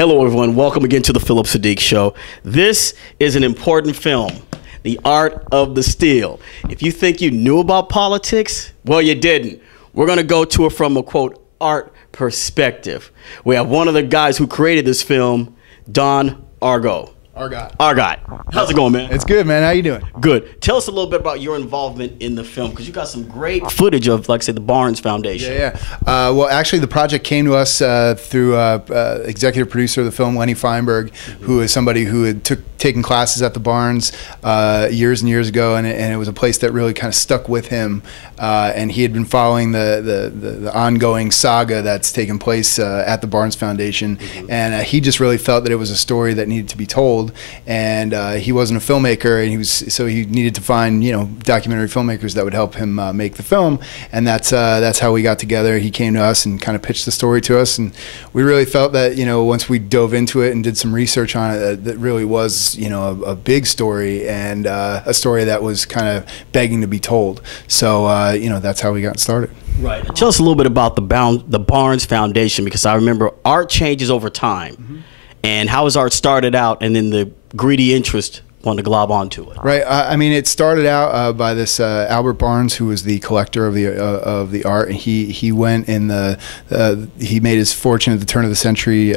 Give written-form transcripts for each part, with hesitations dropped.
Hello, everyone. Welcome again to the Phillip Siddiq Show. This is an important film, The Art of the Steal. If you think you knew about politics, well, you didn't. We're going to go to it from a, quote, art perspective. We have one of the guys who created this film, Don Argott. Argott. How's it going, man? It's good, man. How you doing? Good. Tell us a little bit about your involvement in the film, because you got some great footage of, like I said, the Barnes Foundation. Yeah. Well, actually, the project came to us through executive producer of the film, Lenny Feinberg, who is somebody who had taken classes at the Barnes years and years ago, and it was a place that really kind of stuck with him. And he had been following the ongoing saga that's taken place at the Barnes Foundation, and he just really felt that it was a story that needed to be told. And he wasn't a filmmaker, and so he needed to find documentary filmmakers that would help him make the film, and that's how we got together. He came to us and kind of pitched the story to us, and we really felt that once we dove into it and did some research on it, that really was a big story, and a story that was kind of begging to be told. So that's how we got started. Right. Tell us a little bit about the Barnes Foundation, because I remember art changes over time. And how has art started out, and then the greedy interest wanted to glob onto it? Right. I mean, it started out by this Albert Barnes, who was the collector of the art, and he went in he made his fortune at the turn of the century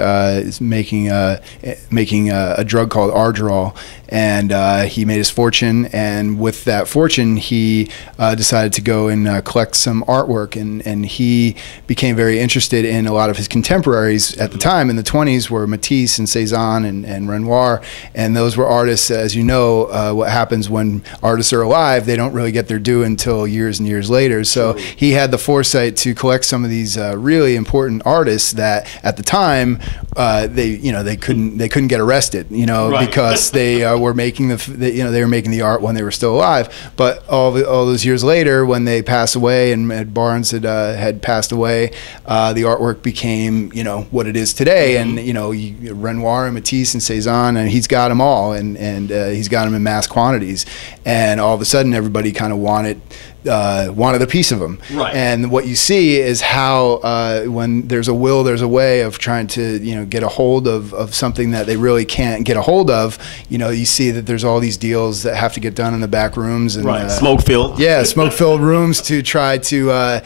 making a drug called Argott. And he made his fortune, and with that fortune, he decided to go and collect some artwork, and he became very interested in a lot of his contemporaries at the time. In the 20s were Matisse and Cezanne and Renoir, and those were artists. As you know, what happens when artists are alive, they don't really get their due until years and years later. So he had the foresight to collect some of these really important artists that at the time they couldn't get arrested, because they were making the art when they were still alive. But all those years later, when they passed away, and Barnes had passed away, the artwork became what it is today. And Renoir and Matisse and Cezanne, and he's got them all, and he's got them in mass quantities. And all of a sudden, everybody kind of wanted a piece of them. Right. And what you see is how when there's a will, there's a way of trying to get a hold of something that they really can't get a hold of. You see that there's all these deals that have to get done in the back rooms, and smoke-filled. Yeah, smoke-filled rooms to try to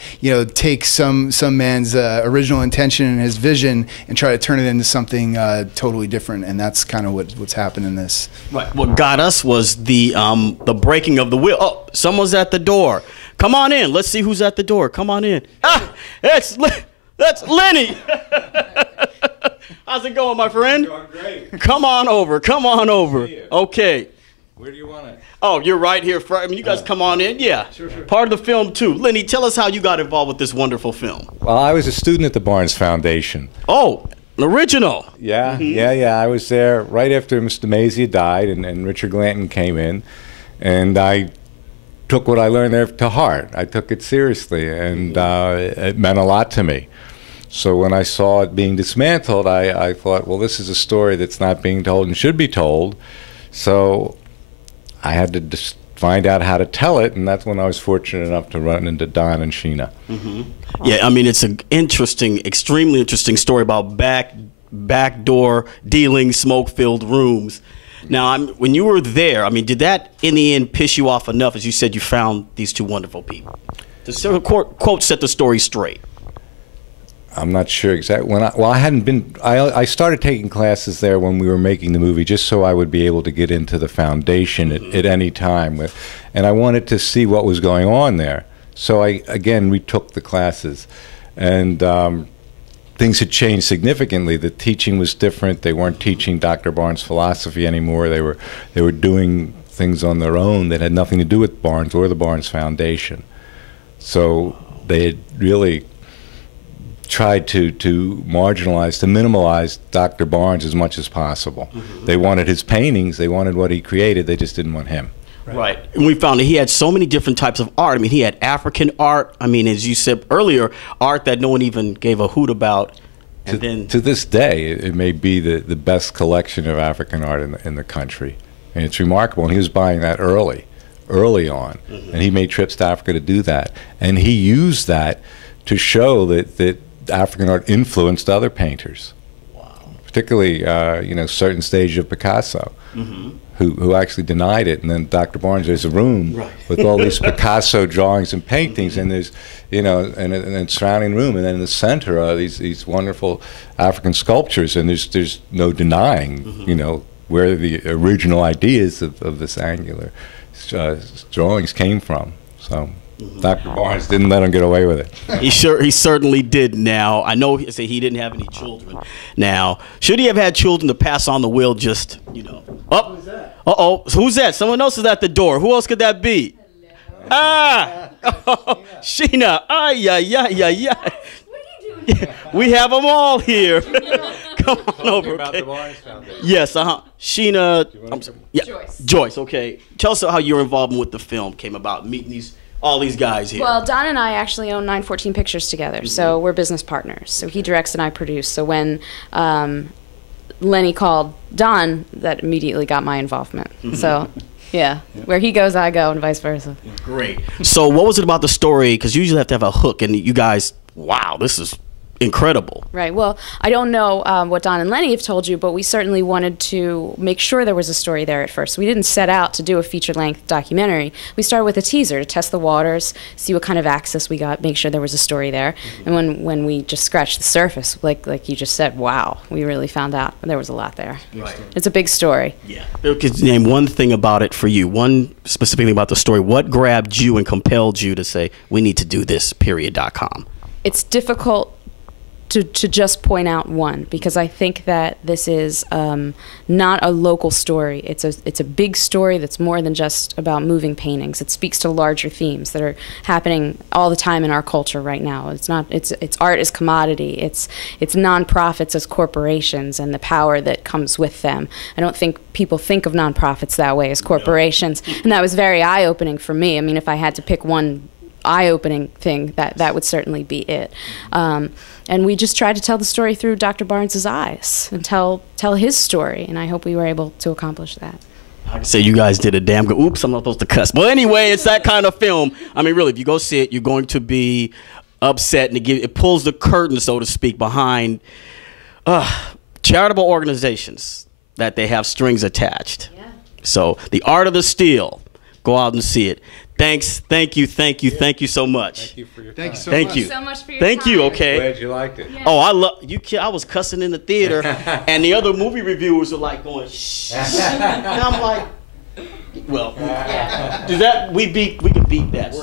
take some man's original intention and his vision and try to turn it into something totally different. And that's kind of what's happened in this. Right. What got us was the breaking of the will. Oh, someone's at the door. Come on in. Let's see who's at the door. Come on in. That's Lenny. How's it going, my friend? Going great. Come on over. Come on over. Okay. Where do you want it? Oh, you're right here. You guys come on in. Yeah. Sure. Part of the film, too. Lenny, tell us how you got involved with this wonderful film. Well, I was a student at the Barnes Foundation. Oh, an original. Yeah, yeah. I was there right after Mr. Mazia died, and Richard Glanton came in, and I took what I learned there to heart. I took it seriously, and it meant a lot to me. So when I saw it being dismantled, I thought, well, this is a story that's not being told and should be told. So I had to just find out how to tell it, and that's when I was fortunate enough to run into Don and Sheena. Yeah, I mean, it's an interesting, extremely interesting story about backdoor dealing, smoke-filled rooms. Now, when you were there, I mean, did that in the end piss you off enough, as you said, you found these two wonderful people? To quote, set the story straight. I'm not sure exactly. I started taking classes there when we were making the movie, just so I would be able to get into the foundation at any time. And I wanted to see what was going on there. So I, again, retook the classes. And things had changed significantly. The teaching was different. They weren't teaching Dr. Barnes' philosophy anymore. They were doing things on their own that had nothing to do with Barnes or the Barnes Foundation. So they had really tried to marginalize, to minimalize Dr. Barnes as much as possible. They wanted his paintings. They wanted what he created. They just didn't want him. Right. And we found that he had so many different types of art. I mean, he had African art. I mean, as you said earlier, art that no one even gave a hoot about. And to this day, it may be the best collection of African art in the country. And it's remarkable. And he was buying that early on. And he made trips to Africa to do that. And he used that to show that African art influenced other painters. Wow. particularly certain stage of Picasso, who actually denied it. And then Dr. Barnes, there's a room with all these Picasso drawings and paintings, and there's and a surrounding room, and then in the center are these wonderful African sculptures, and there's no denying where the original ideas of this angular drawings came from. So Dr. Barnes didn't let him get away with it. He certainly did. Now, I know he said he didn't have any children. Now, should he have had children to pass on the will, just, Oh, who's that? Uh-oh, who's that? Someone else is at the door. Who else could that be? Hello. Ah! Oh, Sheena. Yeah. What are you doing here? We have them all here. Come on over. About the Barnes Foundation. Yes, Sheena. Joyce. Okay. Tell us how your involvement with the film came about, meeting all these guys here. Well, Don and I actually own 914 Pictures together, so we're business partners. So he directs and I produce. So when Lenny called Don, that immediately got my involvement. So, yeah, where he goes, I go, and vice versa. Great. So what was it about the story? Because you usually have to have a hook, and you guys, wow, this is incredible. Right. Well, I don't know what Don and Lenny have told you, but we certainly wanted to make sure there was a story there at first. We didn't set out to do a feature-length documentary. We started with a teaser to test the waters, see what kind of access we got, make sure there was a story there. And when we just scratched the surface, like you just said, wow, we really found out there was a lot there. Right. It's a big story. Yeah. Could you name one thing about it for you, one specific thing about the story? What grabbed you and compelled you to say, we need to do this, period.com? It's difficult to just point out one, because I think that this is not a local story. It's a big story that's more than just about moving paintings. It speaks to larger themes that are happening all the time in our culture right now. It's art as commodity. It's nonprofits as corporations and the power that comes with them. I don't think people think of nonprofits that way, as corporations, and that was very eye-opening for me. I mean, if I had to pick one eye-opening thing, that would certainly be it. And we just tried to tell the story through Dr. Barnes's eyes and tell his story, and I hope we were able to accomplish that. I say you guys did a damn good. Oops, I'm not supposed to cuss. But anyway, it's that kind of film. I mean, really, if you go see it, you're going to be upset, and it pulls the curtain, so to speak, behind charitable organizations that they have strings attached. Yeah. So, The Art of the Steal. Go out and see it. Thanks. Thank you so much. Thank you so much. Thank you so much for your time. You. Okay. Glad you liked it. Yeah. Oh, I love you. I was cussing in the theater, and the other movie reviewers were like going, shh. And I'm like, well, we can beat that.